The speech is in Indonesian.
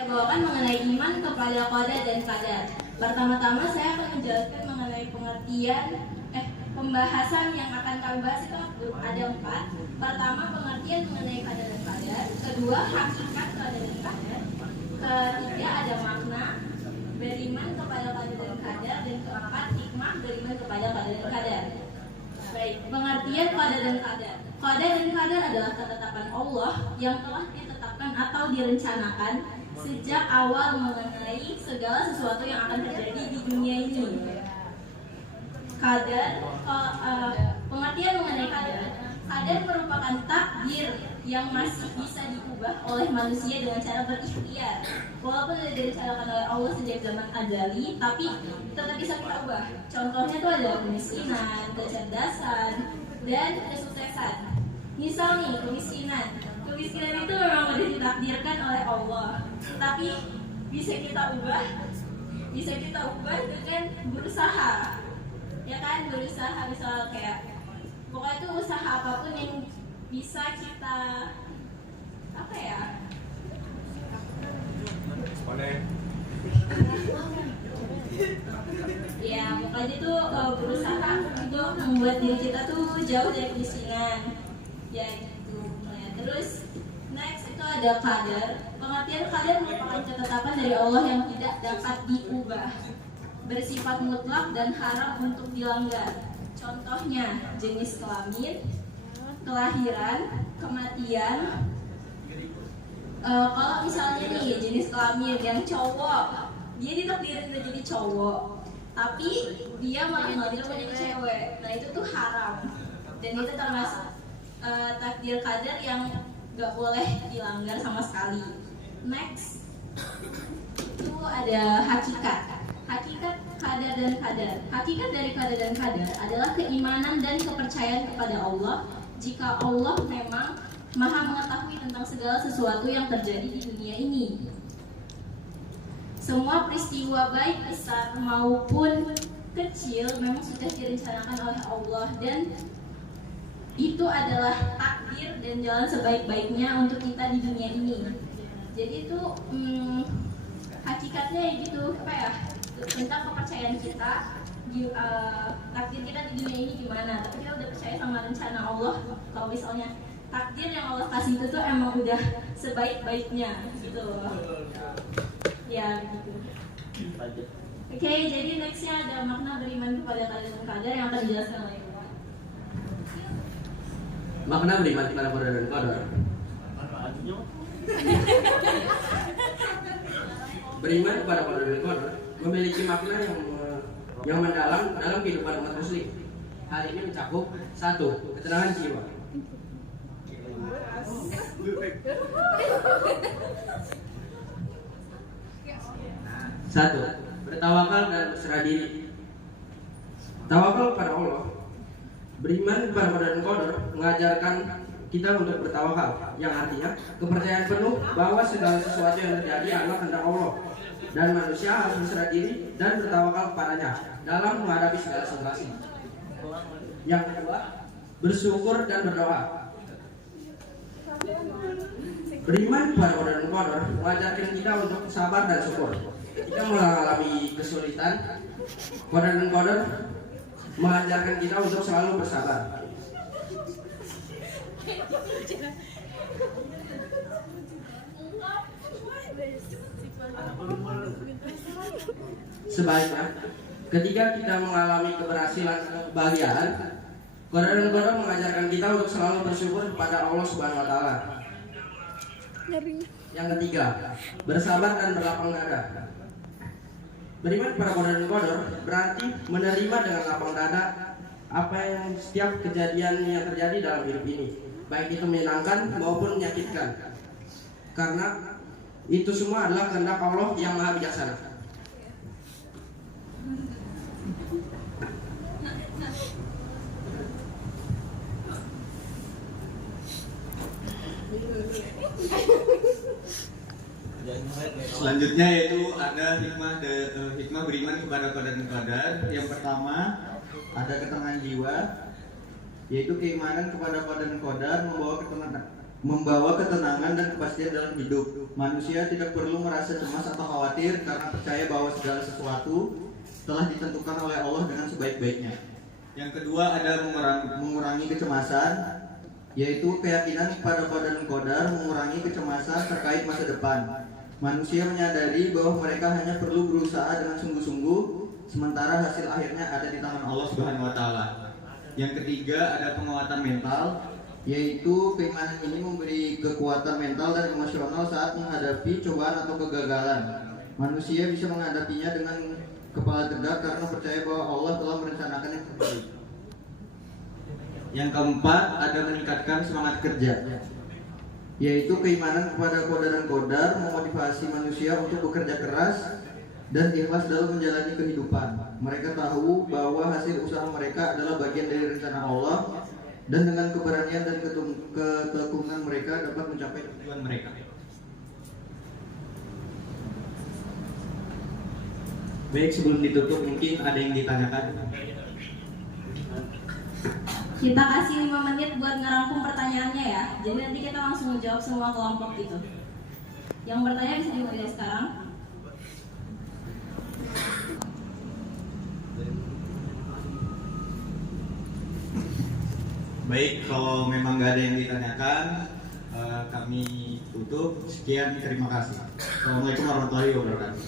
Saya bawakan mengenai iman kepada qada dan qadar. Pertama-tama saya akan menjelaskan mengenai pembahasan yang akan kami bahas itu ada 4. Pertama, pengertian mengenai qada dan qadar. Kedua, hakikat qada dan qadar. Ketiga, ada makna beriman kepada qada dan qadar. Dan keempat, hikmah beriman kepada qada dan qadar. Baik, pengertian qada dan qadar. Qada dan qadar adalah ketetapan Allah yang telah ditetapkan atau direncanakan sejak awal mengenai segala sesuatu yang akan terjadi di dunia ini. Qadar, pengertian mengenai qadar merupakan takdir yang masih bisa diubah oleh manusia dengan cara berikhtiar. Walaupun sudah direncanakan oleh Allah sejak zaman azali, tapi tetap bisa kita ubah. Contohnya itu ada kemiskinan, kecerdasan, dan kesuksesan. Misal nih, kemiskinan itu memang sudah ditakdirkan oleh Allah, tapi bisa kita ubah dengan berusaha, ya kan? Berusaha, misal kayak pokoknya itu usaha apapun yang bisa kita ya pokoknya itu berusaha untuk membuat diri kita tuh jauh dari kemiskinan, ya gitu. Nah, terus next itu ada qadar. Pengertian qadar merupakan ketetapan dari Allah yang tidak dapat diubah, bersifat mutlak dan haram untuk dilanggar. Contohnya jenis kelamin, kelahiran, kematian. Kalau misalnya nih jenis kelamin yang cowok, dia ditakdirin menjadi cowok, tapi dia malah ngelamar menjadi cewek. Nah itu tuh haram, dan itu termasuk takdir qadar yang gak boleh dilanggar sama sekali. Next itu ada hakikat qadar dan qadar. Hakikat dari qadar dan qadar adalah keimanan dan kepercayaan kepada Allah jika Allah memang maha mengetahui tentang segala sesuatu yang terjadi di dunia ini. Semua peristiwa baik besar maupun kecil memang sudah direncanakan oleh Allah, dan itu adalah takdir dan jalan sebaik-baiknya untuk kita di dunia ini. Jadi itu hakikatnya ya gitu, tentang kepercayaan kita takdir kita di dunia ini gimana. Tapi kita udah percaya sama rencana Allah. Kalau misalnya takdir yang Allah kasih itu tuh emang udah sebaik-baiknya gitu loh. Ya gitu. Oke, jadi nextnya ada makna beriman kepada qadar dan qadar yang akan dijelaskan oleh Ibu. Makna beriman kepada qadar dan qadar. Beriman kepada qadar dan qadar memiliki makna yang mendalam dalam kehidupan umat muslim. Hal ini mencakup 1. Ketenangan jiwa. 1. Bertawakal dan berserah diri. Tawakal kepada Allah. Beriman kepada qadar dan qadar mengajarkan kita untuk bertawakal, yang artinya kepercayaan penuh bahwa segala sesuatu yang terjadi adalah kehendak Allah, dan manusia harus berserah diri dan bertawakal kepadanya dalam menghadapi segala situasi. Yang kedua, bersyukur dan berdoa. Beriman kepada qadar dan qadar mengajarkan kita untuk sabar dan syukur. Ketika mengalami kesulitan, qadar dan qadar mengajarkan kita untuk selalu bersabar. Sebaliknya, ketika kita mengalami keberhasilan atau kebahagiaan, qadar dan qadar mengajarkan kita untuk selalu bersyukur kepada Allah Subhanahu wa taala. Yang ketiga, bersabar dan berlapang dada. Beriman kepada qadar dan qadar berarti menerima dengan lapang dada apa yang setiap kejadian yang terjadi dalam hidup ini, baik itu menyenangkan maupun menyakitkan, karena itu semua adalah kehendak Allah yang maha bijaksana. Selanjutnya yaitu ada hikmah beriman kepada qadar dan qadar. Yang pertama ada ketenangan jiwa, yaitu keimanan kepada qadar dan qadar membawa membawa ketenangan dan kepastian dalam hidup. Manusia tidak perlu merasa cemas atau khawatir karena percaya bahwa segala sesuatu telah ditentukan oleh Allah dengan sebaik-baiknya. Yang kedua ada Mengurangi kecemasan, yaitu keyakinan pada qada dan qadar mengurangi kecemasan terkait masa depan. Manusia menyadari bahwa mereka hanya perlu berusaha dengan sungguh-sungguh, sementara hasil akhirnya ada di tangan Allah Subhanahu wa taala. Yang ketiga ada penguatan mental, yaitu keimanan ini memberi kekuatan mental dan emosional saat menghadapi cobaan atau kegagalan. Manusia bisa menghadapinya dengan kepala tegak karena percaya bahwa Allah telah merencanakan yang terbaik. Yang keempat ada meningkatkan semangat kerja, Yaitu keimanan kepada qada dan qadar memotivasi manusia untuk bekerja keras dan ikhlas dalam menjalani kehidupan. Mereka tahu bahwa hasil usaha mereka adalah bagian dari rencana Allah, dan dengan keberanian dan ketekunan mereka dapat mencapai tujuan mereka. Baik, sebelum ditutup mungkin ada yang ditanyakan. Kita kasih 5 menit buat ngerangkum pertanyaannya ya. Jadi nanti kita langsung menjawab semua kelompok gitu. Yang bertanya bisa dimulai sekarang. Baik, kalau memang nggak ada yang ditanyakan, kami tutup. Sekian, terima kasih. Assalamualaikum warahmatullahi wabarakatuh.